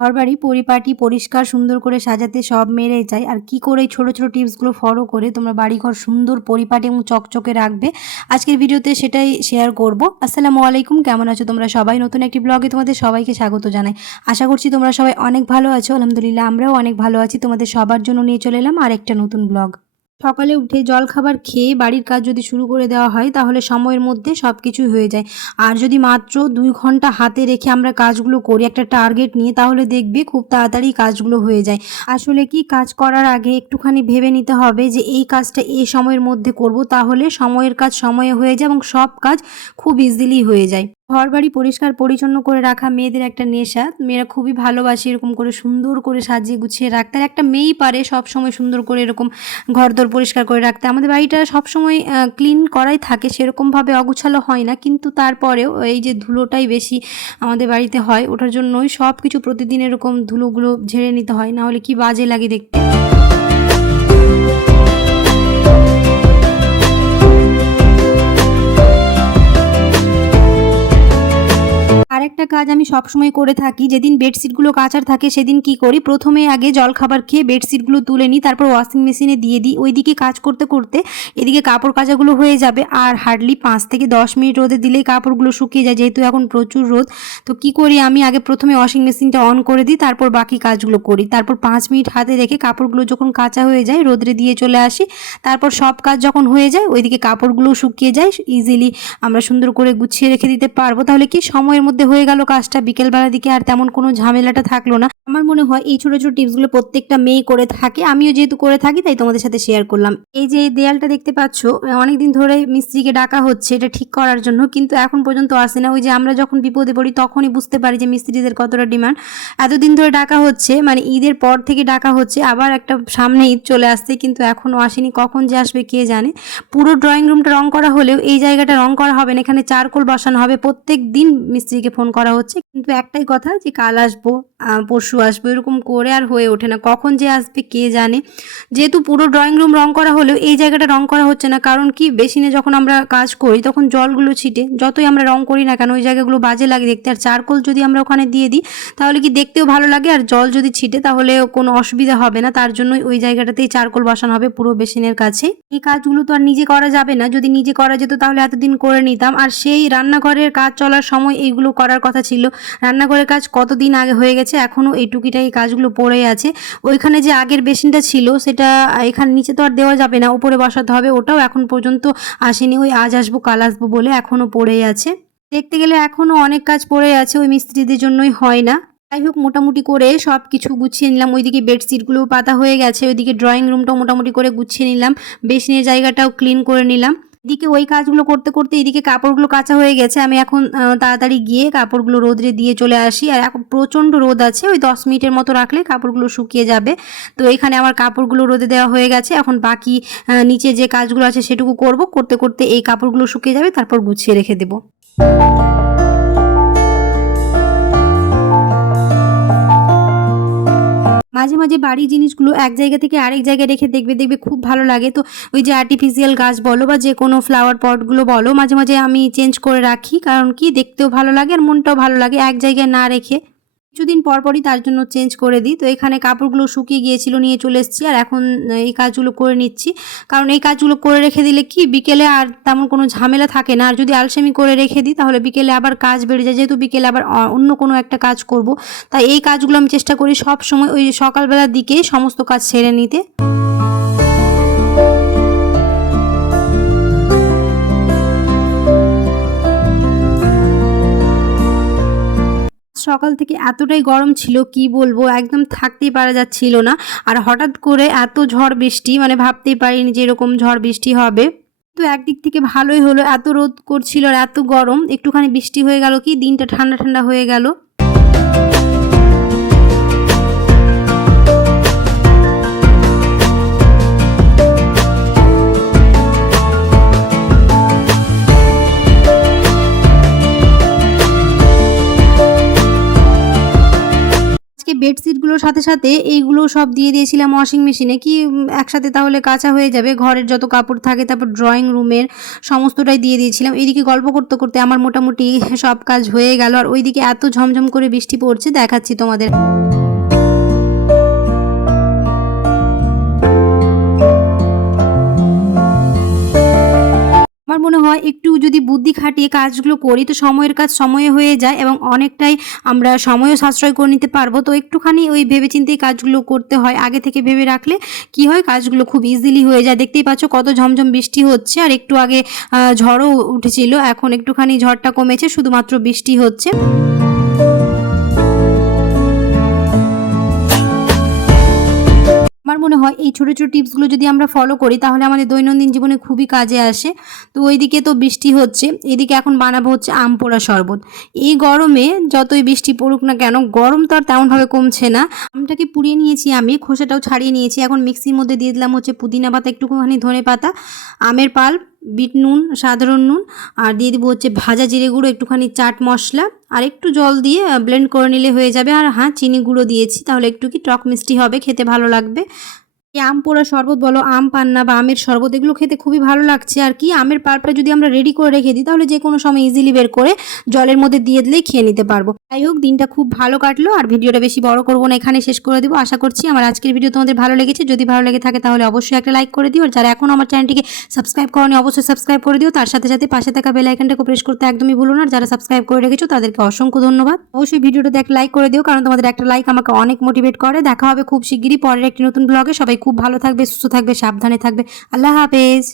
ঘরবাড়ি পরিপাটি, পরিষ্কার, সুন্দর করে সাজাতে সব মেরে যায় আর কি করে এই ছোটো ছোটো টিপসগুলো ফলো করে তোমরা বাড়িঘর সুন্দর, পরিপাটি এবং চকচকে রাখবে? আজকের ভিডিওতে সেটাই শেয়ার করব। আসসালামু আলাইকুম, কেমন আছো তোমরা সবাই? নতুন একটি ব্লগে তোমাদের সবাইকে স্বাগত জানাই। আশা করছি তোমরা সবাই অনেক ভালো আছো। আলহামদুলিল্লাহ, আমরাও অনেক ভালো আছি। তোমাদের সবার জন্য নিয়ে চলে এলাম আর একটা নতুন ব্লগ সকালে উঠে জল খাবার খেয়ে বাড়ির কাজ যদি শুরু করে দেওয়া হয়, তাহলে সময়ের মধ্যে সব কিছুই হয়ে যায়। আর যদি মাত্র দুই ঘণ্টা হাতে রেখে আমরা কাজগুলো করি, একটা টার্গেট নিয়ে, তাহলে দেখবে খুব তাড়াতাড়ি কাজগুলো হয়ে যায়। আসলে কি কাজ করার আগে একটুখানি ভেবে নিতে হবে যে, এই কাজটা এই সময়ের মধ্যে করব, তাহলে সময়ের কাজ সময়ে হয়ে যায় এবং সব কাজ খুব ইজিলি হয়ে যায়। ঘর বাড়ি পরিষ্কার পরিচ্ছন্ন করে রাখা মেয়েদের একটা নেশা। মেয়েরা খুবই ভালোবাসে এরকম করে সুন্দর করে সাজিয়ে গুছিয়ে রাখতে। আর একটা মেয়েই পারে সব সময় সুন্দর করে এরকম ঘরদোর পরিষ্কার করে রাখতে। আমাদের বাড়িটা সবসময় ক্লিন করাই থাকে, সেরকমভাবে অগুছালো হয় না। কিন্তু তারপরেও এই যে ধুলোটাই বেশি আমাদের বাড়িতে হয়, ওটার জন্যই সব কিছু প্রতিদিন এরকম ধুলোগুলো ঝেড়ে নিতে হয়। না হলে কি বাজে লাগে দেখতে। আরেকটা কাজ আমি সবসময় করে থাকি, যেদিন বেডশিটগুলো কাচার থাকে সেদিন কি করি? প্রথমে আগে জল খাবার খেয়ে বেডশিটগুলো তুলে নিই, তারপর ওয়াশিং মেশিনে দিয়ে দিই। ওইদিকে কাজ করতে করতে এদিকে কাপড় কাচাগুলো হয়ে যাবে আর হার্ডলি পাঁচ থেকে দশ মিনিট রোদে দিলেই কাপড়গুলো শুকিয়ে যায়, যেহেতু এখন প্রচুর রোদ। তো কি করি আমি? আগে প্রথমে ওয়াশিং মেশিনটা অন করে দিই, তারপর বাকি কাজগুলো করি। তারপর পাঁচ মিনিট হাতে রেখে কাপড়গুলো যখন কাঁচা হয়ে যায় রোদ্রে দিয়ে চলে আসি। তারপর সব কাজ যখন হয়ে যায়, ওইদিকে কাপড়গুলো শুকিয়ে যায় ইজিলি আমরা সুন্দর করে গুছিয়ে রেখে দিতে পারব। তাহলে কি? সময়ের মধ্যে হয়ে গেল কাজটা বিকেলবেলার দিকে আর তেমন কোনো ঝামেলাটা থাকল না। আমার মনে হয় এই ছোটো ছোটো টিপসগুলো প্রত্যেকটা মেয়ে করে থাকে। আমিও যেহেতু করে থাকি, তাই তোমাদের সাথে শেয়ার করলাম। এই যে দেয়ালটা দেখতে পাচ্ছ অনেকদিন ধরে মিস্ত্রিকে ডাকা হচ্ছে এটা ঠিক করার জন্য, কিন্তু এখন পর্যন্ত আসে না। ওই যে আমরা যখন বিপদে পড়ি, তখনই বুঝতে পারি যে মিস্ত্রিদের কতটা ডিমান্ড এতদিন ধরে ডাকা হচ্ছে মানে ঈদের পর থেকে ডাকা হচ্ছে, আবার একটা সামনে ঈদ চলে আসছে, কিন্তু এখনও আসেনি। কখন যে আসবে কে জানে? পুরো ড্রয়িং রুমটা রং করা হলেও এই জায়গাটা রং করা হবে না, এখানে চারকোল বসানো হবে। প্রত্যেক দিন মিস্ত্রিকে ফোন করা হচ্ছে। কিন্তু একটাই কথা যে কাল আসব পরশু আসব, এরকম করে আর হয়ে ওঠে না। কখন যে আসবে কে জানে? যেহেতু পুরো ড্রয়িং রুম রং করা হলেও এই জায়গাটা রং করা হচ্ছে না, কারণ কি? বেসিনে যখন আমরা কাজ করি, তখন জলগুলো ছিটে। যতই আমরা রং করি না কেন, ওই জায়গাগুলো বাজে লাগে দেখতে। আর চারকোল যদি আমরা ওখানে দিয়ে দিই, তাহলে কি দেখতেও ভালো লাগে? আর জল যদি ছিটে, তাহলে কোনো অসুবিধা হবে না। তার জন্যই ওই জায়গাটাতেই চারকোল বসানো হবে পুরো বেসিনের কাছে। এই কাজগুলো তো আর নিজে করা যাবে না। যদি নিজে করা যেত, তাহলে এতদিন করে নিতাম। আর সেই রান্নাঘরের কাজ চলার সময় এইগুলো করার কথা ছিল। রান্নাঘরের কাজ কতদিন আগে হয়ে গেছে এখনও এই টুকিটাই কাজগুলো পড়ে আছে। ওইখানে যে আগের বেসিনটা ছিল, সেটা এখানে নিচে তো আর দেওয়া যাবে না, উপরে বসাতে হবে, ওটাও এখন পর্যন্ত আসেনি, ওই আজ আসব, কাল আসব বলে এখনও পড়েই আছে। দেখতে গেলে এখনও অনেক কাজ পড়ে আছে, ওই মিস্ত্রিদের জন্যই হয় না। যাই হোক, মোটামুটি করে সব কিছু গুছিয়ে নিলাম, ওইদিকে বেডশিটগুলো পাতা হয়ে গেছে, ওইদিকে ড্রয়িং রুমটাও মোটামুটি করে গুছিয়ে নিলাম, বেসিনের জায়গাটাও ক্লিন করে নিলাম। এদিকে ওই কাজগুলো করতে করতে এদিকে কাপড়গুলো কাঁচা হয়ে গেছে। আমি এখন তাড়াতাড়ি গিয়ে কাপড়গুলো রোদরে দিয়ে চলে আসি। আর এখন প্রচণ্ড রোদ আছে, ওই দশ মিনিটের মতো রাখলে কাপড়গুলো শুকিয়ে যাবে। তো এখানে আমার কাপড়গুলো রোদে দেওয়া হয়ে গেছে। এখন বাকি নিচে যে কাজগুলো আছে সেটুকু করব। করতে করতে এই কাপড়গুলো শুকিয়ে যাবে, তারপর গুছিয়ে রেখে দেবো। মাঝে মাঝে বাড়ির জিনিসগুলো এক জায়গা থেকে আরেক জায়গায় রেখে দেখবে দেখবে খুব ভালো লাগে। তো ওই যে আর্টিফিশিয়াল গাছ বলো বা যে কোনো ফ্লাওয়ার পটগুলো বলো, মাঝে মাঝে আমি চেঞ্জ করে রাখি। কারণ কি? দেখতেও ভালো লাগে আর মনটাও ভালো লাগে এক জায়গায় না রেখে। কিছুদিন পরপরই তার জন্য চেঞ্জ করে দিই। তো এখানে কাপড়গুলো শুকিয়ে গিয়েছিল, নিয়ে চলে এসেছি আর এখন এই কাজগুলো করে নিচ্ছি। কারণ এই কাজগুলো করে রেখে দিলে কি, বিকেলে আর তেমন কোনো ঝামেলা থাকে না। আর যদি আলসেমি করে রেখে দিই, তাহলে বিকেলে আবার কাজ বেড়ে যায়। যেহেতু বিকেলে আবার অন্য কোনো একটা কাজ করব। তাই এই কাজগুলো আমি চেষ্টা করি সব সময় ওই সকালবেলার দিকে সমস্ত কাজ সেরে নিতে। সকাল থেকে এতটাই গরম ছিল, কি বলব? একদম থাকতেই পারা যাচ্ছিল না। আর হঠাৎ করে এত ঝড় বৃষ্টি মানে ভাবতেই পারিনি যে এরকম ঝড় বৃষ্টি হবে। তো একদিক থেকে ভালোই হলো, এত রোদ করছিল আর এত গরম, একটুখানি বৃষ্টি হয়ে গেল কি? দিনটা ঠান্ডা ঠান্ডা হয়ে গেল। বেডশিটগুলোর সাথে সাথে এইগুলো সব দিয়ে দিয়েছিলাম ওয়াশিং মেশিনে কি একসাথে তাহলে কাঁচা হয়ে যাবে, ঘরের যত কাপড় থাকে, তারপর ড্রয়িং রুমের সমস্তটাই দিয়ে দিয়েছিলাম। এইদিকে গল্প করতে করতে আমার মোটামুটি সব কাজ হয়ে গেল, আর ওইদিকে এত ঝমঝম করে বৃষ্টি পড়ছে, দেখাচ্ছি তোমাদের। মনে হয় একটু যদি বুদ্ধি খাটিয়ে কাজগুলো করি, তো সময়ের কাজ সময়ে হয়ে যায় এবং অনেকটাই আমরা সময়ও সাশ্রয় করে নিতে পারব। তো একটুখানি ওই ভেবেচিন্তেই কাজগুলো করতে হয়। আগে থেকে ভেবে রাখলে কি হয়? কাজগুলো খুব ইজিলি হয়ে যায়। দেখতেই পাচ্ছ কত ঝমঝম বৃষ্টি হচ্ছে আর একটু আগে ঝড়ও উঠেছিল। এখন একটুখানি ঝড়টা কমেছে, শুধুমাত্র বৃষ্টি হচ্ছে। আমার মনে হয় এই ছোটো ছোটো টিপসগুলো যদি আমরা ফলো করি, তাহলে আমাদের দৈনন্দিন জীবনে খুবই কাজে আসে। তো ওইদিকে তো বৃষ্টি হচ্ছে, এদিকে এখন বানাবো হচ্ছে আম পোড়া শরবত। এই গরমে যতই বৃষ্টি পড়ুক না কেন, গরম তো আর তেমনভাবে কমছে না। আমটাকে পুড়িয়ে নিয়েছি আমি, খোসাটাও ছাড়িয়ে নিয়েছি। এখন মিক্সির মধ্যে দিয়ে দিলাম হচ্ছে পুদিনা পাতা, একটুখানি ধনে পাতা আমের পাল বিট নুন, সাধারণ নুন, আর দিয়ে দিব হচ্ছে ভাজা জিরে গুঁড়ো, একটুখানি চাট মশলা, আর একটু জল দিয়ে ব্লেন্ড করে নিলে হয়ে যাবে। আর হ্যাঁ চিনি গুঁড়ো দিয়েছি, তাহলে একটু কি টক মিষ্টি হবে, খেতে ভালো লাগবে। আম পোড়া শরবত বলো, আম পান্না বা আমের শরবত, এগুলো খেতে খুবই ভালো লাগছে। আর কি, আমের পাল্পটা যদি আমরা রেডি করে রেখে দিই, তাহলে যে কোনো সময় ইজিলি বের করে জলের মধ্যে দিয়ে দিলেই খেয়ে নিতে পারব। যাই হোক, দিনটা খুব ভালো কাটলো, আর ভিডিওটা বেশি বড় করব না, এখানে শেষ করে দেবো। আশা করছি আমার আজকের ভিডিও তোমাদের ভালো লেগেছে। যদি ভালো লেগে থাকে, তাহলে অবশ্যই একটা লাইক করে দিও। আর যারা এখন আমার চ্যানেলটিকে সাবস্ক্রাইব করনি, অবশ্যই সাবস্ক্রাইব করে দিও। তার সাথে সাথে পাশে থাকা বেল আইকনটাকে প্রেস করতে একদমই ভুলো না। যারা সাবস্ক্রাইব করে রেখেছো, তাদেরকে অসংখ্য ধন্যবাদ। অবশ্যই ভিডিওটাতে একটা লাইক করে দিও, কারণ তোমাদের একটা লাইক আমাকে অনেক মোটিভেট করে। দেখা হবে খুব শিগগিরই পরের একটি নতুন ব্লগে সবাই খুব ভালো থাকবে সুস্থ থাকবে সাবধানে থাকবে। আল্লাহ হাফেজ।